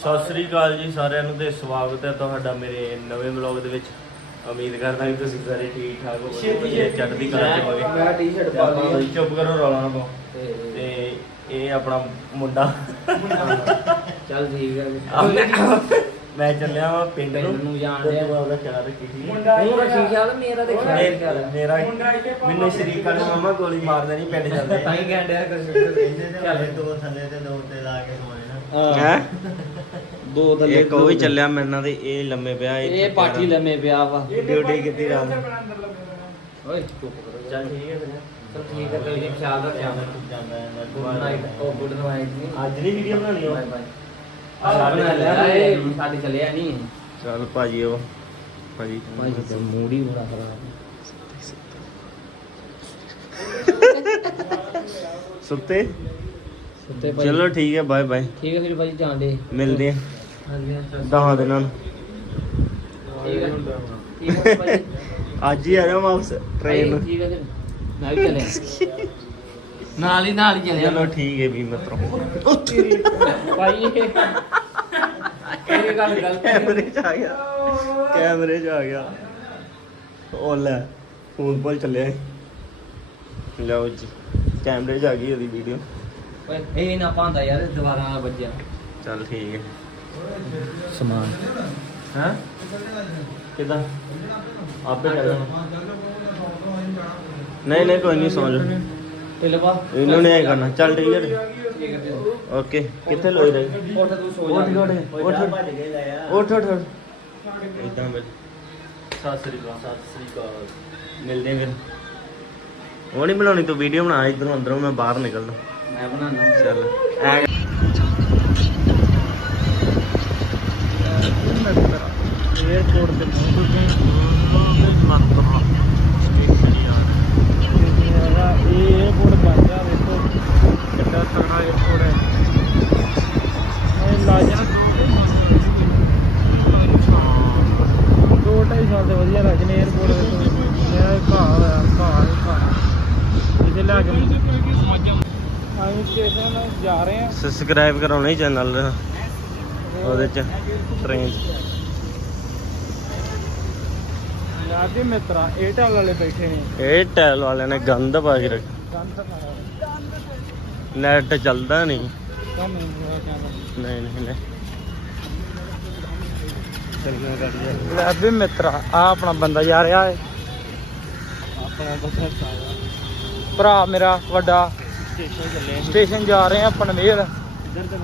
ਸਤਿ ਸ੍ਰੀ ਅਕਾਲ ਜੀ ਸਾਰਿਆਂ ਨੂੰ ਤੇ ਸਵਾਗਤ ਹੈ ਤੁਹਾਡਾ ਮੇਰੇ ਨਵੇਂ ਵਲੌਗ ਦੇ ਵਿੱਚ। ਉਮੀਦ ਕਰਦਾ ਕਿ ਤੁਸੀਂ ਸਾਰੇ ਠੀਕ ਠਾਕ ਹੋਵੋਗੇ ਚੜ੍ਹਦੀ ਕਲਾ ਚ ਹੋਵੋਗੇ। ਮੈਂ ਟੀ-ਸ਼ਰਟ ਪਾ ਲਈ ਚੁੱਪ ਕਰੋ ਰੌਲਾ ਨਾ ਪਾਓ। ਤੇ ਇਹ ਆਪਣਾ ਮੁੰਡਾ। ਚੱਲ ਠੀਕ ਹੈ ਮੈਂ ਚੱਲਿਆ ਵਾਂ ਪਿੰਡ ਨੂੰ। ਜਾਣ। ਤੂੰ ਆਪਦਾ ਖਿਆਲ ਰੱਖੀ ਠੀਕ ਹੈ ਤੂੰ ਰੱਖੀ ਖਿਆਲ? ਮੇਰਾ ਤੇ ਖਿਆਲ ਮੇਰਾ ਮੈਨੂੰ ਸ਼ਰੀਕ ਵਾਲੇ ਮਾਮਾ ਗੋਲੀ ਮਾਰਦੇ ਨਹੀਂ ਪਿੰਡ ਜਾਂਦੇ ਤਾਂ ਹੀ ਡਿਆ ਕਰ ਚੱਲ। ਦੋ ਥੱਲੇ ਤੇ ਦੋ ਤੇ ਲਾ ਕੇ ਸੋਏ ਹੈ। ਦੋ ਥੱਲੇ ਇੱਕ ਉਹ ਵੀ ਚੱਲਿਆ ਮੇਰੇ ਨਾਲ ਤੇ ਇਹ ਲੰਮੇ ਪਿਆ ਇਹ ਪਾਠੀ ਲੰਮੇ ਪਿਆ ਵਾ। ਡਿਊਟੀ ਕੀਤੀ ਰਾਤ ਓਏ ਚੁੱਪ ਕਰੋ। ਚੱਲ ਠੀਕ ਹੈ ਫਿਰ। ਚੱਲ ਠੀਕ ਹੈ ਨਹੀਂ ਖਿਆਲ ਰੱਖਿਆ ਜਾਂਦਾ ਗੁੱਡ ਨਾਈਟ। ਉਹ ਗੁੱਡ ਨਾਈਟ ਨਹੀਂ ਅੱਜ ਨਹੀਂ ਵੀਡੀਓ ਬਣਾਉਣੀ ਉਹ? Bye bye. ਆ ਬਣਾ ਲਿਆ ਇਹ ਸਾਡੇ ਚੱਲਿਆ ਨਹੀਂ ਚੱਲ ਭਾਜੀ ਉਹ ਭਾਜੀ। ਭਾਈ ਤੇ ਮੂਡ ਹੀ ਬੜਾ ਖਰਾਬ ਸੁੱਤੇ? ਸੁੱਤੇ ਭਾਈ। ਚਲੋ ਠੀਕ ਹੈ ਬਾਏ ਬਾਏ। ਠੀਕ ਹੈ ਫਿਰ ਭਾਈ ਜਾਂਦੇ। ਮਿਲਦੇ ਆ ਹਾਂਜੀ ਦਹਾਂ ਦਿਨਾਂ ਨੂੰ। ਠੀਕ ਹੈ। ਠੀਕ ਹੈ ਭਾਈ। ਅੱਜ ਹੀ ਆ ਜਾ ਵਾਪਸ ਟ੍ਰੇਨ ਭਾਈ, ਠੀਕ ਹੈ ਫਿਰ। ਮੈਂ ਵੀ ਚੱਲਿਆ ਨਾਲ ਹੀ ਨਾਲ ਹੀ ਚੱਲਿਆ ਚਲੋ ਠੀਕ ਹੈ ਵੀ ਮਿੱਤਰੋ। ਭਾਈ ਇਹ ਗੱਲ ਗਲਤ ਹੈ। ਕੈਮਰੇ 'ਚ ਆ ਗਿਆ। ਕੈਮਰੇ 'ਚ ਆ ਗਿਆ। ਉਹ ਲੈ ਫੋਨ ਕੋਲ ਚੱਲਿਆ। ਲਓ ਜੀ ਕੈਮਰੇ 'ਚ ਆ ਗਈ ਉਹਦੀ ਵੀਡੀਓ ਓਏ ਇਹ ਨਾ ਪਾਉਂਦਾ ਯਾਰ ਦੁਬਾਰਾ ਨਾਲ ਵੱਜਿਆ। ਚੱਲ ਠੀਕ ਹੈ। ਸਮਾਨ। ਹਾਂ? ਕਿਦਾਂ? ਆਪੇ ਕਰ ਲੈਣਾ ਨਹੀਂ ਨਹੀਂ ਕੋਈ ਨਹੀਂ ਸੌਂ ਜਾ। ਇਹ ਲਵਾ ਇਹਨੂੰ ਨਹੀਂ ਕਰਨਾ। ਚੱਲ ਠੀਕ ਹੈ। ਓਕੇ। ਕਿੱਥੇ ਲੋਈ ਰਹੀ? ਉੱਠ ਤੂੰ ਸੋ ਜਾ। ਉੱਠ ਉੱਠ ਉੱਠ। ਉੱਠ ਇਦਾਂ ਬਲ ਸਤਿ ਸ੍ਰੀ ਅਕਾਲ। ਸਤਿ ਸ੍ਰੀ ਅਕਾਲ। ਮਿਲਦੇ ਫਿਰ। ਉਹ ਨਹੀਂ ਬਣਾਉਣੀ ਤੂੰ ਵੀਡੀਓ ਬਣਾ। ਇਧਰੋਂ ਅੰਦਰੋਂ ਮੈਂ ਬਾਹਰ ਨਿਕਲਦਾ। ਮੈਂ ਬਣਾਣਾ ਚੱਲ। ਐ 에어ਪੋਰਟ ਤੇ ਪਹੁੰਚ ਗਏ ਇਹ ਸਬਸਕ੍ਰਾਈਬ ਕਰਾਉਣਾ ਹੀ ਚੈਨਲ ਉਹਦੇ ਚ ਟ੍ਰੇਨ ਚ। ਯਾਰ ਦੇ ਮਿੱਤਰਾ ਏਅਰਟੈਲ ਵਾਲੇ ਬੈਠੇ ਨੇ। ਇਹ ਟੈਲ ਵਾਲਿਆਂ ਨੇ ਗੰਦ ਪਾ ਕੇ ਰੱਖ ਗੰਦ ਨੈਟ ਚੱਲਦਾ ਨਹੀਂ। ਨਹੀਂ ਨਹੀਂ ਨਹੀਂ। ਲੈ ਵੀ ਮਿੱਤਰਾ ਆ ਆਪਣਾ ਬੰਦਾ ਜਾ ਰਿਹਾ ਹੈ। ਆਪਣਾ ਬਸ ਭਰਾ ਮੇਰਾ ਵੱਡਾ। ਸਟੇਸ਼ਨ ਚੱਲੇ ਆਂ ਸਟੇਸ਼ਨ ਜਾ ਰਹੇ ਆ ਪਨਵੇਲ ਇੱਧਰ ਤੇ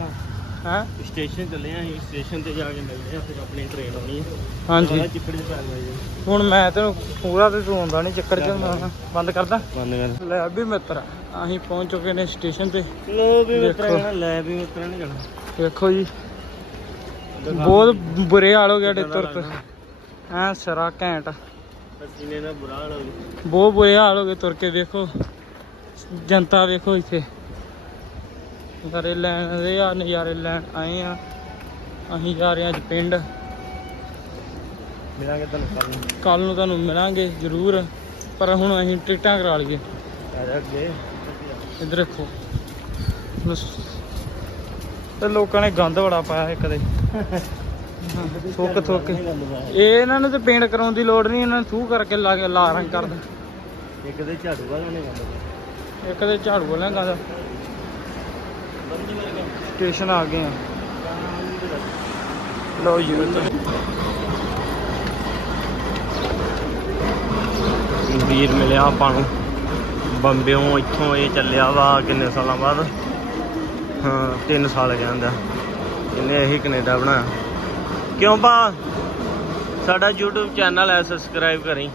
ਹੈ? ਸਟੇਸ਼ਨ ਚੱਲੇ ਆਂ ਅਸੀਂ ਸਟੇਸ਼ਨ ਤੇ ਜਾ ਕੇ ਮਿਲਦੇ ਆ ਫਿਰ ਆਪਣੀ ਟ੍ਰੇਨ ਆਉਣੀ ਹੈ ਹਾਂਜੀ। ਚਿੱਕੜ ਚ ਪੈ ਜੀ। ਹੁਣ ਮੈਂ ਤੈਨੂੰ ਪੂਰਾ ਤੇ ਤੂੰ ਆਉਂਦਾ ਨਹੀਂ ਚੱਕਰ ਚ ਮੈਂ ਬੰਦ ਕਰਦਾ ਬੰਦ ਕਰ। ਲੈ ਵੀ ਮਿੱਤਰਾ ਅਸੀਂ ਪਹੁੰਚ ਚੁੱਕੇ ਨੇ ਸਟੇਸ਼ਨ ਤੇ। ਲੋ ਵੀ ਦੇਖੋ। ਮਿੱਤਰਾਂ ਲੈ ਵੀ ਮਿੱਤਰਾਂ ਨੇ ਜਾਣਾ। ਵੇਖੋ ਜੀ ਬਹੁਤ ਬੁਰੇ ਹਾਲ ਹੋ ਗਿਆ ਡੇ ਤੁਰ ਐ ਸਰਾ ਘੈਂਟ। ਪਸੀਨੇ ਦਾ ਬੁਰਾ ਹਾਲ ਹੋ ਗਿਆ। ਬਹੁਤ ਬੁਰੇ ਹਾਲ ਹੋ ਗਏ ਤੁਰ ਕੇ ਵੇਖੋ ਜਨਤਾ ਵੇਖੋ ਇੱਥੇ। ਨਜ਼ਾਰੇ ਲੈਣ ਦੇ ਆ ਨਜ਼ਾਰੇ ਲੈਣ ਆਏ ਆ। ਅਸੀਂ ਜਾ ਰਹੇ ਅੱਜ ਪਿੰਡ। ਮਿਲਾਂਗੇ ਤੁਹਾਨੂੰ ਕੱਲ ਨੂੰ। ਕੱਲ ਨੂੰ ਤੁਹਾਨੂੰ ਮਿਲਾਂਗੇ ਜ਼ਰੂਰ ਪਰ ਹੁਣ ਅਸੀਂ ਟਿਕਟਾਂ ਕਰਾ ਲਈਏ। ਅੱਗੇ। ਇੱਧਰ ਦੇਖੋ ਬਸ। ਤੇ ਲੋਕਾਂ ਨੇ ਗੰਦ ਬੜਾ ਪਾਇਆ ਇੱਕ ਦੇ ਥੁੱਕ ਥੁੱਕ ਇਹ ਇਹਨਾਂ ਨੂੰ ਤੇ ਪੇਂਟ ਕਰਾਉਣ ਦੀ ਲੋੜ ਨਹੀਂ ਇਹਨਾਂ ਨੂੰ ਥੂ ਕਰਕੇ ਲਾ ਕੇ ਲਾ ਰੰਗ ਕਰ ਦੇ। ਇੱਕ ਦੇ ਝਾੜੂ ਵਾਲਾ ਨੇ ਗੰਦ ਇੱਕ ਦੇ ਝਾੜੂ ਵਾਲਿਆਂ ਦਾ। ਸਟੇਸ਼ਨ ਆ ਗਏ ਆ। ਲਓ ਜੀ। ਵੀਰ ਮਿਲਿਆ ਆਪਾਂ ਨੂੰ। ਬੰਬਿਓਂ ਇੱਥੋਂ ਇਹ ਚੱਲਿਆ ਵਾ ਕਿੰਨੇ ਸਾਲਾਂ ਬਾਅਦ? ਹਾਂ 3 ਸਾਲ ਕਹਿੰਦਾ। ਇਹਨੇ ਇਹੀ ਕੈਨੇਡਾ ਬਣਾਇਆ। ਕਿਉਂ ਪਾ ਸਾਡਾ YouTube ਚੈਨਲ ਹੈ ਸਬਸਕ੍ਰਾਈਬ ਕਰੀ।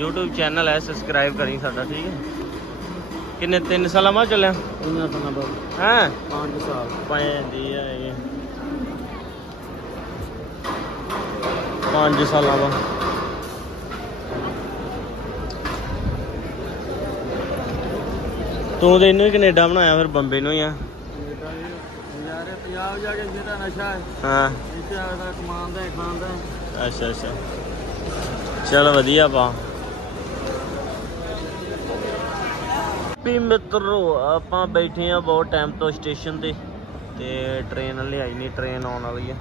YouTube ਚੈਨਲ ਹੈ ਸਬਸਕ੍ਰਾਈਬ ਕਰੀ ਸਾਡਾ ਠੀਕ ਹੈ? ਕਿੰਨੇ 3 ਸਾਲਾਂ ਬਾਅਦ ਚੱਲਿਆ? ਉਹਨਾਂ ਦਾ ਨੰਬਰ ਹੈ? 5 ਸਾਲ। ਪੈਂਦੀ ਆ ਇਹ। 5 ਸਾਲਾਂ ਬਾਅਦ। ਤੂੰ ਤੇ ਇਹਨੂੰ ਹੀ ਕੈਨੇਡਾ ਬਣਾਇਆ ਫਿਰ ਬੰਬੇ ਨੂੰ ਹੀ ਆ। ਯਾਰ ਪੰਜਾਬ ਜਾ ਕੇ ਜਿਹੜਾ ਨਸ਼ਾ ਹੈ। ਹਾਂ। ਇੱਥੇ ਆਦਾ ਕਮਾਉਂਦਾ ਹੈ ਖਾਂਦਾ ਅੱਛਾ ਅੱਛਾ। ਚਲ ਵਧੀਆ ਪਾ ਵੀ ਮਿੱਤਰੋ ਆਪਾਂ ਬੈਠੇ ਆ ਬਹੁਤ ਟਾਈਮ ਤੋਂ ਸਟੇਸ਼ਨ ਤੇ ਤੇ ਟ੍ਰੇਨ ਲਿਆਈ ਨਹੀਂ ਟ੍ਰੇਨ ਆਉਣ ਵਾਲੀ ਆ।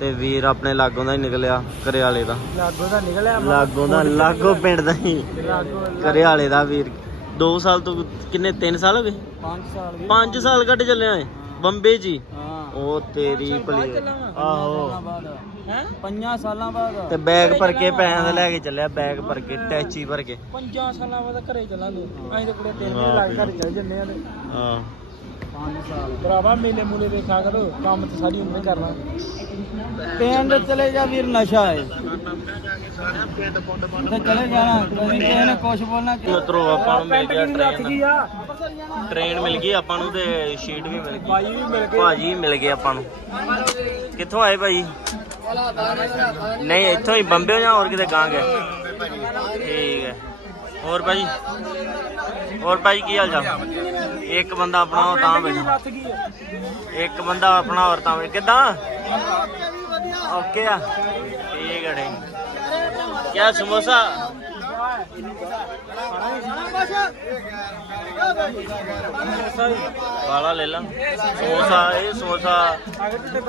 ਤੇ ਵੀਰ ਆਪਣੇ ਲਾਗੋਂ ਦਾ ਹੀ ਨਿਕਲਿਆ ਘਰੇ ਵਾਲੇ ਦਾ। ਲਾਗੋ ਦਾ ਨਿਕਲਿਆ ਲਾਗੋਂ ਦਾ ਲਾਗੋਂ ਪਿੰਡ ਦਾ ਹੀ। ਵਾਲੇ ਦਾ। ਵੀਰ। 2 ਸਾਲ ਤੋਂ ਕਿੰਨੇ 3 ਸਾਲ ਹੋ ਗਏ? 5 ਸਾਲ। ਵੀ 5 ਸਾਲ ਕੱਢ ਚੱਲੇ ਆਏ ਬੰਬੇ ਜੀ। ਉਹ ਤੇਰੀ ਭਲੀ ਆਹੋ। ਹੈ? 5 ਸਾਲਾਂ ਬਾਅਦ। ਤੇ ਬੈਗ ਭਰ ਕੇ ਪੈਸਿਆਂ ਦਾ ਲੈ ਕੇ ਚੱਲਿਆ ਬੈਗ ਭਰ ਕੇ ਟੈਚੀ ਭਰ ਕੇ। 5 ਸਾਲਾਂ ਬਾਅਦ ਘਰੇ ਚੱਲਾਂਗੇ ਅਸੀਂ ਤਾਂ ਕੁੜੇ ਤਿੰਨ ਦਿਨ ਲੱਗ ਘਰ ਚੱਲ ਜੰਨੇ ਆ ਤੇ। ਹਾਂ। 5 ਸਾਲ। ਭਰਾਵਾ ਮੇਲੇ ਮੂਲੇ ਦੇਖਾ ਕਰੋ ਕੰਮ ਤੇ ਸਾਰੀ ਉਮਰ ਕਰਨਾ। ਪਿੰਡ ਚਲੇ ਜਾ ਵੀਰ ਨਸ਼ਾ ਹੈ ਤੇ ਚਲੇ ਜਾਣਾ ਕਿਸੇ ਨੇ ਕੁਛ ਬੋਲਣਾ। ਕਿ ਮਿੱਤਰੋ ਆਪਾਂ ਨੂੰ ਮਿਲ ਗਿਆ ਟ੍ਰੇਨ ਆ? ਟ੍ਰੇਨ ਮਿਲ ਗਈ ਆਪਾਂ ਨੂੰ ਤੇ ਸ਼ੀਟ ਵੀ ਮਿਲ ਗਈ। ਭਾਈ ਵੀ ਮਿਲ ਗਏ। ਭਾਜੀ ਮਿਲ ਗਏ ਆਪਾਂ ਨੂੰ। ਕਿੱਥੋਂ ਆਏ ਭਾਜੀ? ਨਹੀਂ ਇੱਥੋਂ ਹੀ ਬੰਬੇ ਜਾਂ ਹੋਰ ਕਿਤੇ ਗਾਂ ਗਏ? ਠੀਕ ਹੈ। ਹੋਰ ਭਾਜੀ? ਹੋਰ ਭਾਜੀ ਕੀ ਹਾਲ ਚਾਲ? ਇੱਕ ਬੰਦਾ ਆਪਣਾ ਉਹ ਤਾਂ ਬੈਠਾ। ਇੱਕ ਬੰਦਾ ਆਪਣਾ ਹੋਰ ਤਾਂ ਕਿੱਦਾਂ? ਓਕੇ ਆ। ਠੀਕ ਹੈ ਕਿਆ ਸਮੋਸਾ? ਵਾਲਾ ਲੈ ਲਾ। ਸਮੋਸਾ ਇਹ ਸਮੋਸਾ ਆਗੇ ਕਿੱਥੇ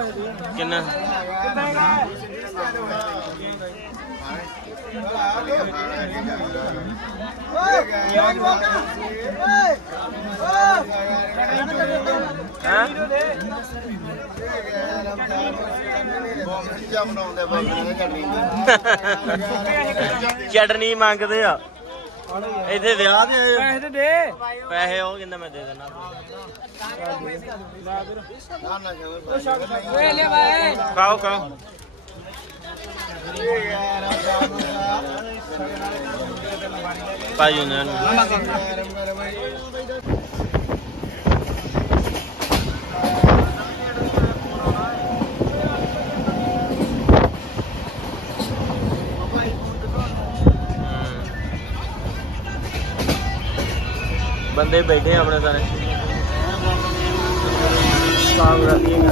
ਚਟਨੀ ਮੰਗਦੇ ਆ ਇੱਥੇ ਵਿਆਹ ਦੇ ਪੈਸੇ ਤੇ ਦੇ ਪੈਸੇ ਉਹ ਕਹਿੰਦਾ ਮੈਂ ਦੇ ਦੇਣਾ ਓਏ ਲੈ ਬਾਏ ਖਾਓ ਖਾਓ ਭਾਈ ਉਹਨਾਂ ਨੂੰ ਬੰਦੇ ਬੈਠੇ ਆਪਣੇ ਸਾਰੇ। ਸਾਗ ਰਹੀਏ ਗਾ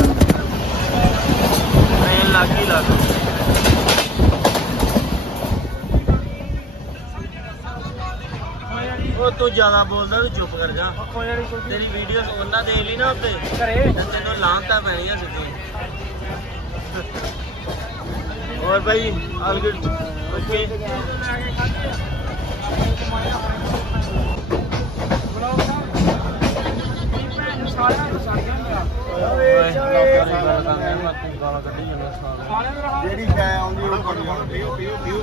ਟ੍ਰੇਨ ਲੱਗ ਲੱਗ। ਉਹ ਤੂੰ ਜ਼ਿਆਦਾ ਬੋਲਦਾ ਵੀ ਚੁੱਪ ਕਰ ਜਾ। ਤੇਰੀ ਵੀਡੀਓ ਉਹਨਾਂ ਦੇਖ ਲਈ ਨਾ ਉੱਤੇ। ਘਰੇ। ਤੇ ਤੈਨੂੰ ਲਾਂਤਾ ਪੈਣੀ ਆ ਸਿੱਧੀ ਹੋਰ ਭਾਈ ਆਲ ਗੁੱਡ ਓਕੇ। ਸਾਰਿਆਂ ਨੂੰ ਮੇਰਾ ਜਿਹੜੀ ਸ਼ੈ ਆਉਂਦੀ ਉਹ ਕਰ ਪੀਓ ਪੀਓ ਪੀਓ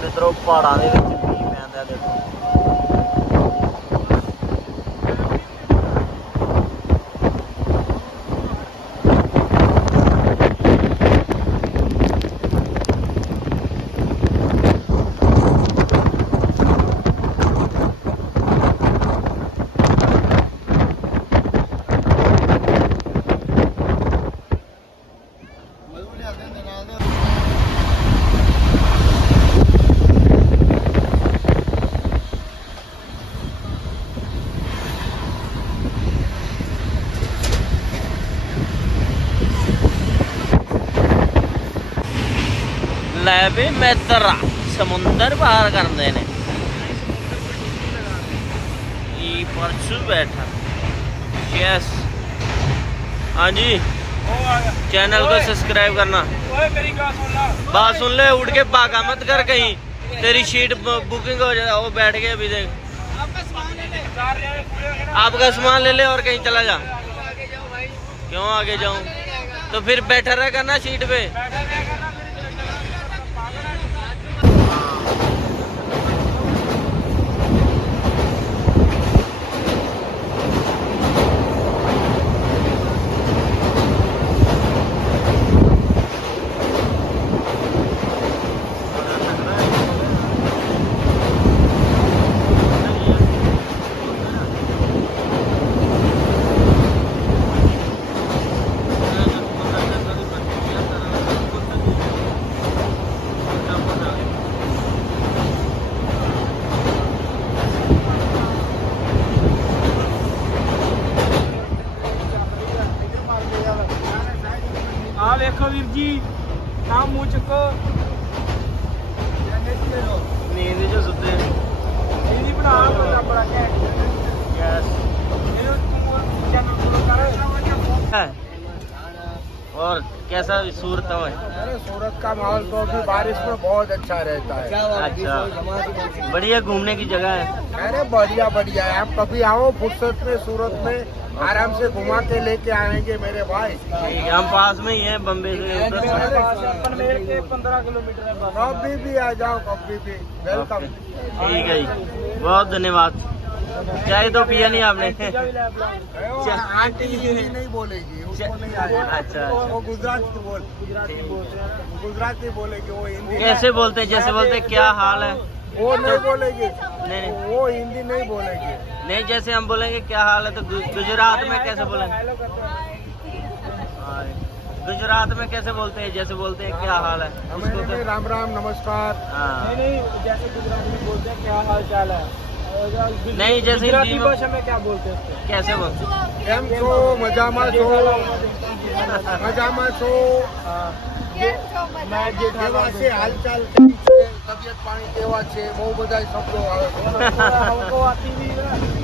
ਮਿੱਤਰੋ ਪਹਾੜਾਂ ਦੇ ਵਿੱਚ ਮੀਂਹ ਪੈਂਦਾ ਦੇਖੋ। बंदा है समुंदर पार कर देने। परसू बैठा। यस हाँ जी। चैनल को सब्सक्राइब करना। बात सुन ले, उठ के बागा मत कर कहीं। तेरी शीट बुकिंग हो जाए वो बैठ गए अभी देख। आपका सामान ले ले और कहीं चला जा। क्यों आगे जाऊँ? तो फिर बैठा रह करना सीट पे। कबीरजी काम हो चुका। नींद जो सुते नींद बना बड़ा यस और कैसा सूरत है? अरे सूरत का माहौल तो अभी बारिश में बहुत अच्छा रहता है। अच्छा। बढ़िया घूमने की जगह है। अरे बढ़िया बढ़िया। है आप कभी आओ फुर्सत में सूरत में। आराम से घुमा के लेके आएँगे मेरे भाई। हम पास में ही है बम्बे से 15 किलोमीटर है कभी भी आ जाओ कभी भी। वेलकम ठीक है जी। बहुत धन्यवाद। चाय तो पिया नहीं आपने। नहीं बोलेगी उसको नहीं आएगा अच्छा वो अच्छा गुजराती बोल गुजराती बोलेगी वो हिंदी कैसे बोलते हैं जैसे बोलते क्या हाल है? वो नहीं बोलेगी नहीं नहीं वो हिंदी नहीं बोलेगी नहीं जैसे हम बोलेंगे क्या हाल है तो गु- गुजरात में कैसे बोलेंगे हाँ, गुजरात में कैसे बोलते हैं जैसे बोलते हैं क्या हाल है हमें उसको नहीं, तो- राम राम नमस्कार हाँ नहीं जैसे गुजराती में बोलते हैं क्या हाल चाल है नहीं, जैसे गुजराती हिंदी में- भाषा में क्या बोलते हैं उसको? कैसे बोलते हैं? કેમ છો મજામાં છો મજામાં છો हाँ, मैं કેવા છે હાલચાલ કેમ છે તબિયત પાણી કેવા છે બહુ બધા શબ્દો આવે